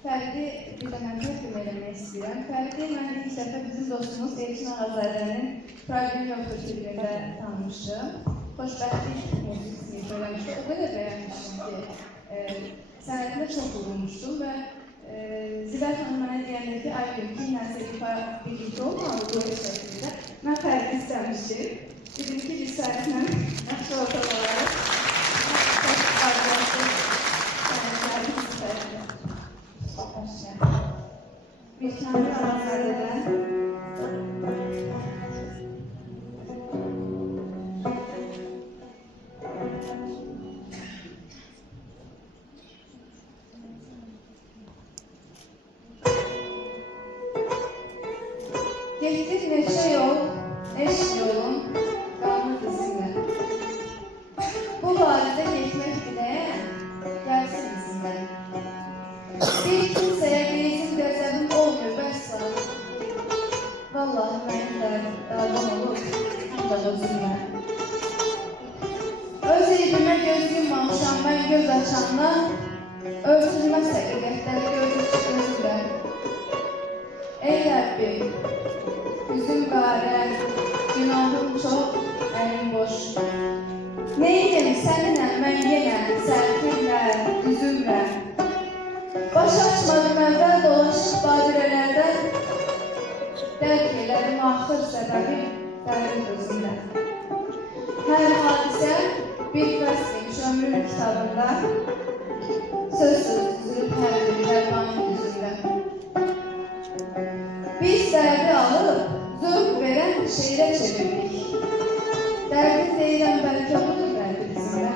Fərdi bir dənə təqdim eləmək istəyirəm. Fərdi mən ilk dəfə bizim dostumuz Elçin Ağazadənin Problem Yoxdur filmində tanımışdım. Xoşbəxtlik musiqisini söyləmişdim. O qədər bəyənmişdim ki, sənətində çox vurulmuşdum və Zibər xanım mənə deyəndə ki, Aygün, kimlərsə birlikdə olmalı bu şəkildə. Mən Fərdi istəmişdim. Dedim ki, bir sənətlə yaxşı ortada olaraq. Çox arkadaşlar sənətlərimiz istəyirəm. Bir Kamil Ağazadədən. Getdik neçə yol, eşq yolun, qalmır bizimlə. Bu vadidə getmək diləyən, gəlsin bizimlə. Bir kimsəyə qeyzim qəzəbim olmuyor, bəs var. Vallahi mənim də dalğam olur, həm də özümlə. Öz eybimə göz yummamışam, mən göz açandan, örtülməz həqiqətləri gözümlə. Ey Rəbbim, üzüm qarə, günahım çox, əlim boş. Neydim səninlə, mən yenə, sərfimlə, düzümlə. Baş açmadım əvvəl dolaşıq badirələrdən, dərk elədim axır səbəbim, dərin özümlə. Hər hadisə bir fəslimiş ömrüm kitabında, söz-söz düzülüb hər bir dərmanın düzümlə. Biz dərdi alıb, zövq verən şeirə çevirdik. Dərdin deyirəm, bəlkə budur dərdi bizimlə.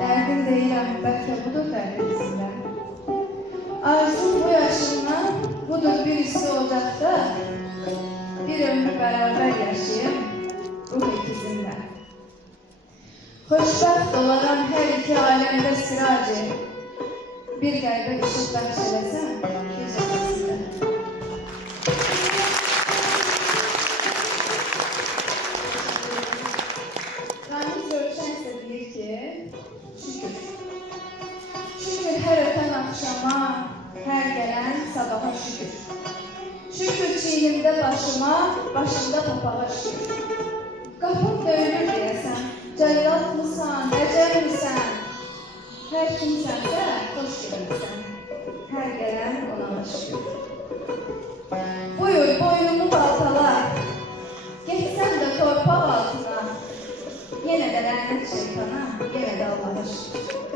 Dərdin deyirəm, bəlkə budur dərdi bizimlə. Arzum bu yaşımdan, budur bir hissi ocaqda, bir ömrü bərabər yaşayım, ruh ikizimlə. Xoşbəxt olaram hər iki aləmdə siracı, bir qəlbə işıq bəxş eləsəm, gecə səsində. Şükür hər ötən axşama, hər gələn sabaha şükür. Şükür çiynimdə başıma, başımda papağa şükür. Qapım döyülür deyəsən, cəllatmısan, əcəlmisən. Hər kimsənsə, xoş gəlirsən, hər gələn ona şükür. Buyur, boynumu baltala, geçsən də torpaq altına, yenə də lənət şeytana, yenə də Allah'a şükür.